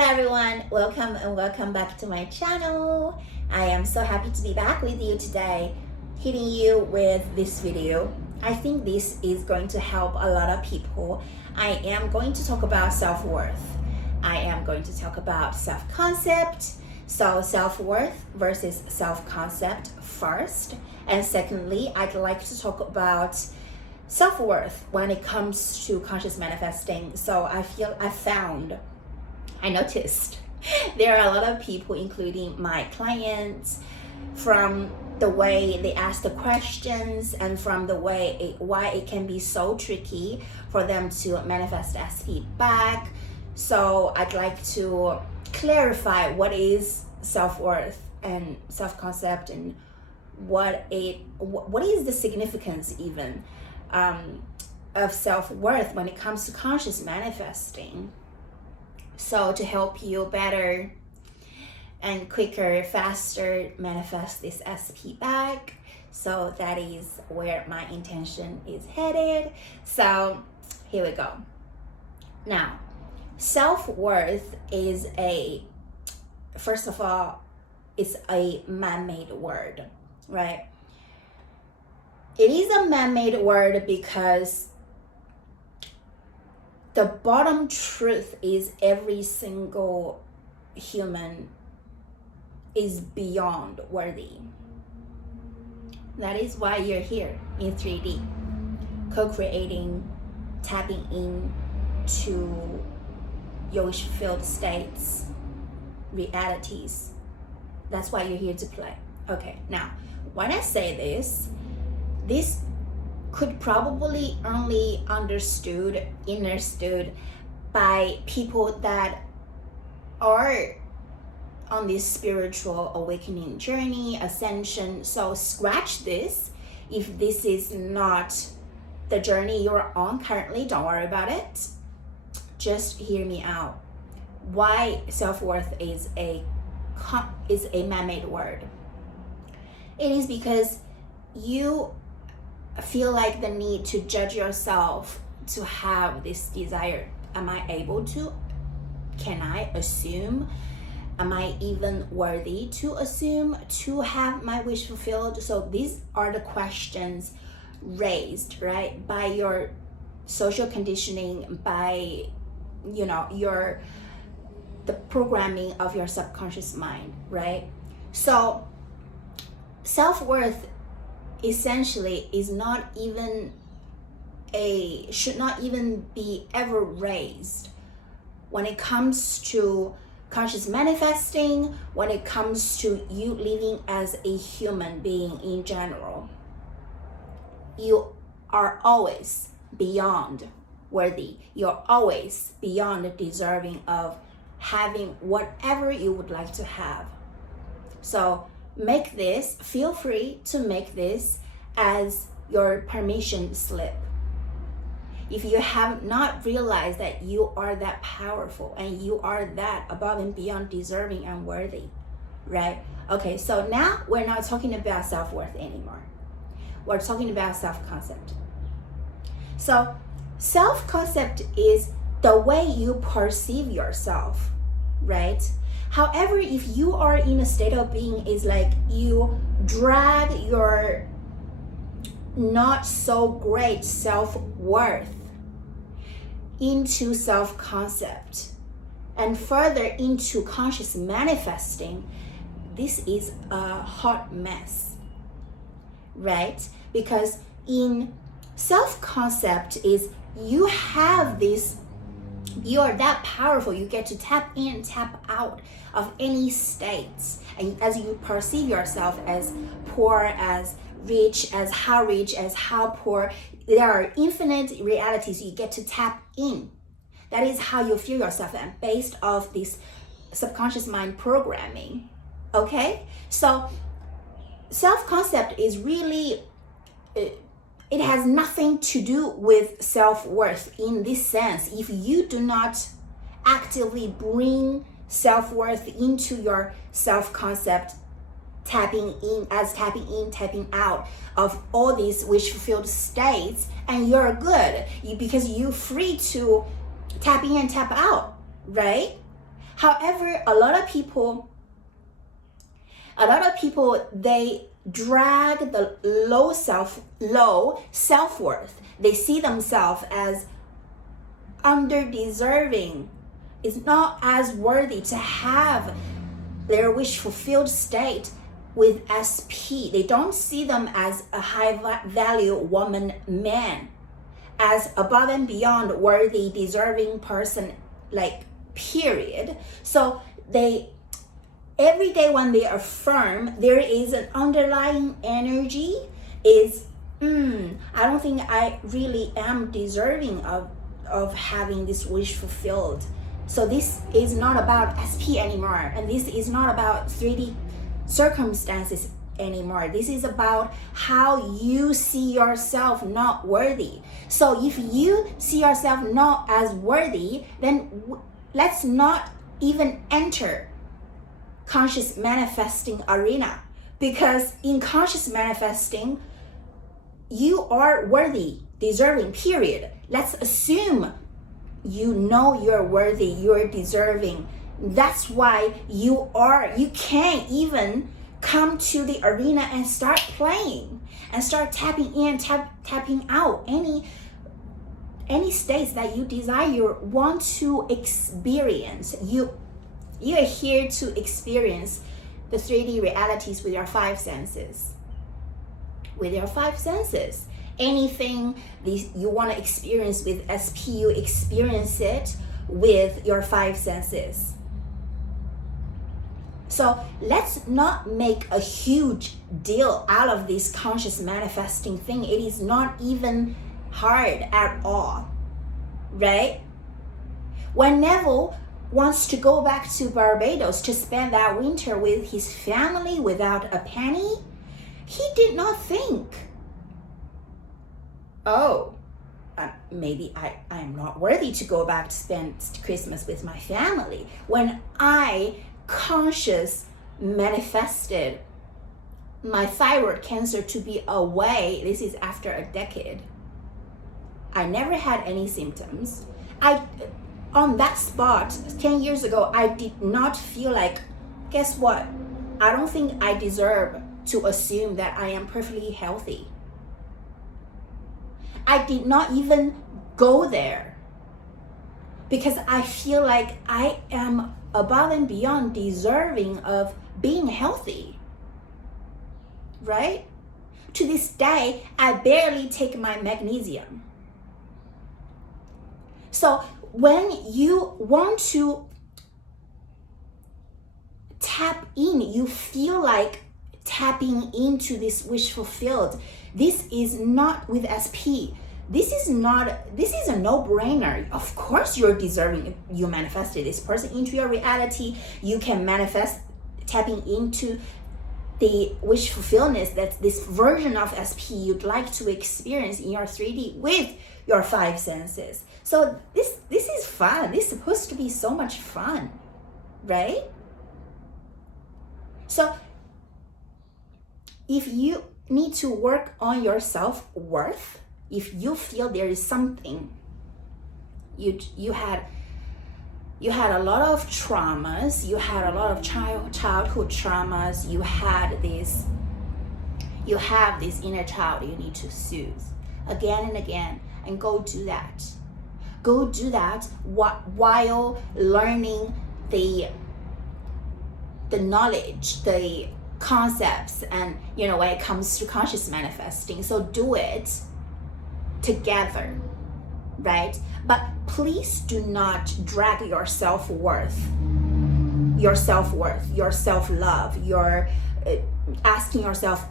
Hello everyone, welcome and welcome back to my channel. I am so happy to be back with you today, hitting you with this video. I think this is going to help a lot of people. I am going to talk about self-worth. I am going to talk about self-concept. So self-worth versus self-concept first. And secondly, I'd like to talk about self-worth when it comes to conscious manifesting. So I noticed there are a lot of people, including my clients, from the way they ask the questions and from the way why it can be so tricky for them to manifest SP back. So I'd like to clarify what is self-worth and self-concept and what is the significance even of self-worth when it comes to conscious manifesting. So to help you better and quicker, faster manifest this SP bag. So that is where my intention is headed. So here we go. Now, self-worth is first of all, it's a man-made word, right? It is a man-made word because the bottom truth is every single human is beyond worthy. That is why you're here in 3D, co-creating, tapping in to your wish-fulfilled states, realities. That's why you're here to play. Okay, now, when I say this could probably only understood by people that are on this spiritual awakening journey, ascension. So scratch this. If this is not the journey you're on currently, don't worry about it. Just hear me out. Why self-worth is a man-made word. It is because you feel like the need to judge yourself to have this desire. Am I able to? Can I assume? Am I even worthy to assume to have my wish fulfilled? So these are the questions raised, right, by your social conditioning, by the programming of your subconscious mind, right? So self-worth essentially should not even be ever raised when it comes to conscious manifesting, when it comes to you living as a human being in general. You are always beyond worthy. You're always beyond deserving of having whatever you would like to have. So feel free to make this as your permission slip. If you have not realized that you are that powerful and you are that above and beyond deserving and worthy, right? Okay, so now we're not talking about self-worth anymore. We're talking about self-concept. So self-concept is the way you perceive yourself, right? However, if you are in a state of being, is like you drag your not so great self-worth into self-concept and further into conscious manifesting, this is a hot mess, right? Because in self-concept is you have this, you are that powerful, you get to tap in, tap out of any states. And as you perceive yourself as poor, as rich, as how poor, there are infinite realities you get to tap in. That is how you feel yourself, and based off this subconscious mind programming. Okay? So self-concept is really, it has nothing to do with self-worth in this sense. If you do not actively bring self-worth into your self-concept, tapping in, tapping out of all these wish fulfilled states, and you're good because you're free to tap in and tap out, right? However, a lot of people, they drag the low self-worth. They see themselves as under-deserving, is not as worthy to have their wish fulfilled state with SP. They don't see them as a high value woman, man, as above and beyond worthy, deserving person, like, period. So every day when they affirm, there is an underlying energy is, I don't think I really am deserving of having this wish fulfilled. So this is not about SP anymore, and this is not about 3D circumstances anymore. This is about how you see yourself not worthy. So if you see yourself not as worthy, then let's not even enter conscious manifesting arena, because in conscious manifesting, you are worthy, deserving, period. Let's assume you know you're worthy, you're deserving. That's why you can't even come to the arena and start playing and start tapping in, tapping out any states that you desire, want to experience. You're here to experience the 3D realities with your five senses. With your five senses. Anything you want to experience with SP, you experience it with your five senses. So let's not make a huge deal out of this conscious manifesting thing. It is not even hard at all, right? When Neville wants to go back to Barbados to spend that winter with his family without a penny, he did not think, maybe I'm not worthy to go back to spend Christmas with my family. When I conscious manifested my thyroid cancer to be away, this is after a decade, I never had any symptoms. On that spot 10 years ago, I did not feel like, guess what, I don't think I deserve to assume that I am perfectly healthy. I did not even go there because I feel like I am above and beyond deserving of being healthy, right? To this day, I barely take my magnesium. So when you want to tap in, you feel like tapping into this wish fulfilled. This is not with SP. This is a no-brainer. Of course you're deserving. You manifested this person into your reality. You can manifest tapping into the wish fulfillment, that's this version of SP you'd like to experience in your 3D with your five senses. So this is fun. This is supposed to be so much fun, right? So if you need to work on your self-worth, if you feel there is something you had a lot of traumas, you had a lot of childhood traumas, you have this inner child you need to soothe again and again, and go do that while learning the knowledge, the concepts, and when it comes to conscious manifesting. So do it together, right? But please do not drag your self-worth, your self-love, your asking yourself,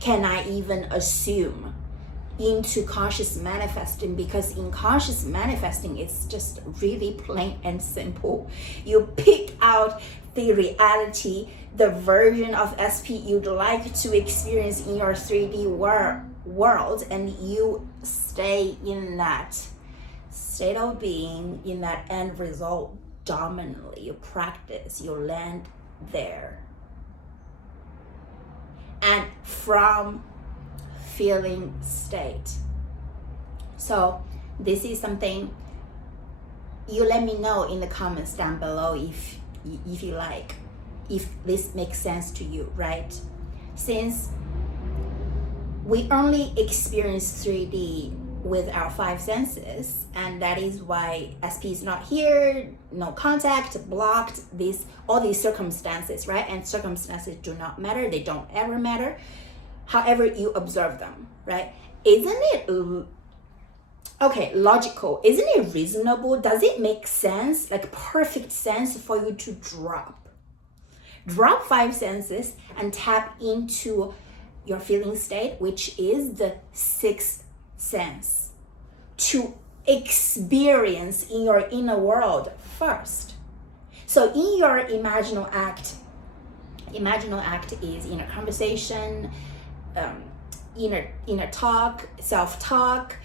can I even assume into conscious manifesting? Because in conscious manifesting, it's just really plain and simple. You pick out the reality, the version of SP you'd like to experience in your 3D world, and you stay in that state of being, in that end result dominantly. You practice, you land there. And from feeling state. So this is something you let me know in the comments down below if you like, if this makes sense to you, right? Since we only experience 3D with our 5 senses, and that is why SP is not here, no contact, blocked, all these circumstances, right? And circumstances do not matter, they don't ever matter, however you observe them, right? Isn't it logical? Isn't it reasonable? Does it make sense, like perfect sense for you to drop 5 senses and tap into your feeling state, which is the 6th sense, to experience in your inner world first? So in your imaginal act is inner conversation, inner talk, self-talk,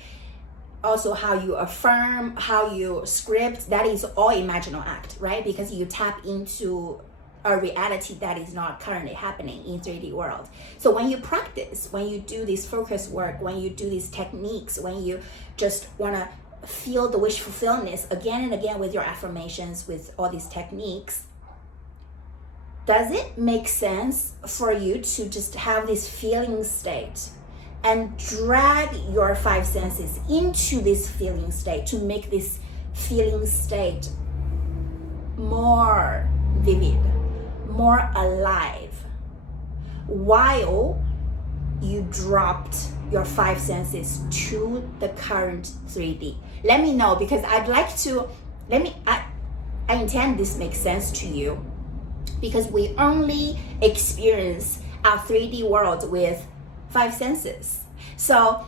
also how you affirm, how you script, that is all imaginal act, right? Because you tap into a reality that is not currently happening in 3D world. So when you practice, when you do this focus work, when you do these techniques, when you just want to feel the wish fulfillment again and again with your affirmations, with all these techniques, does it make sense for you to just have this feeling state and drag your 5 senses into this feeling state to make this feeling state more vivid, more alive, while you dropped your 5 senses to the current 3D? Let me know, because I'd like to, I intend this makes sense to you, because we only experience our 3D world with 5 senses. So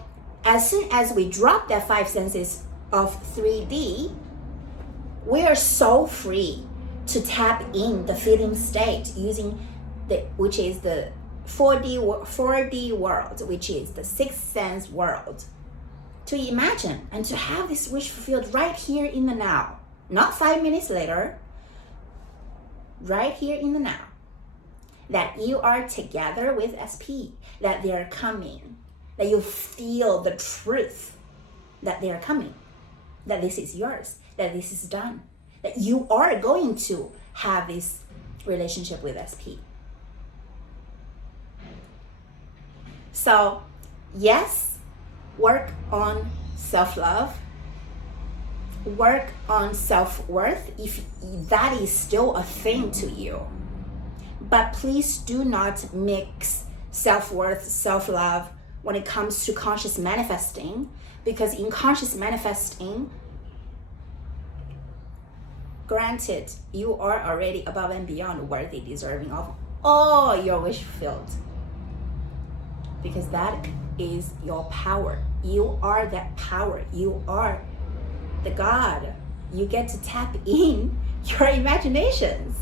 as soon as we drop that 5 senses of 3D, we are so free to tap in the feeling state using which is the 4D world, which is the 6th sense world, to imagine and to have this wish fulfilled right here in the now, not 5 minutes later, right here in the now, that you are together with SP, that they are coming, that you feel the truth that they are coming, that this is yours, that this is done, that you are going to have this relationship with SP. So yes, work on self-love, work on self-worth if that is still a thing to you. But please do not mix self-worth, self-love when it comes to conscious manifesting, because in conscious manifesting, granted, you are already above and beyond worthy, deserving of all your wish fulfilled, because that is your power. You are that power. You are the God. You get to tap in your imaginations.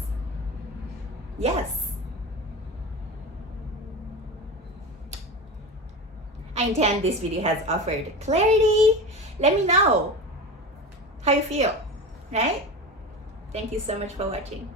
Yes. I intend this video has offered clarity. Let me know how you feel, right? Thank you so much for watching.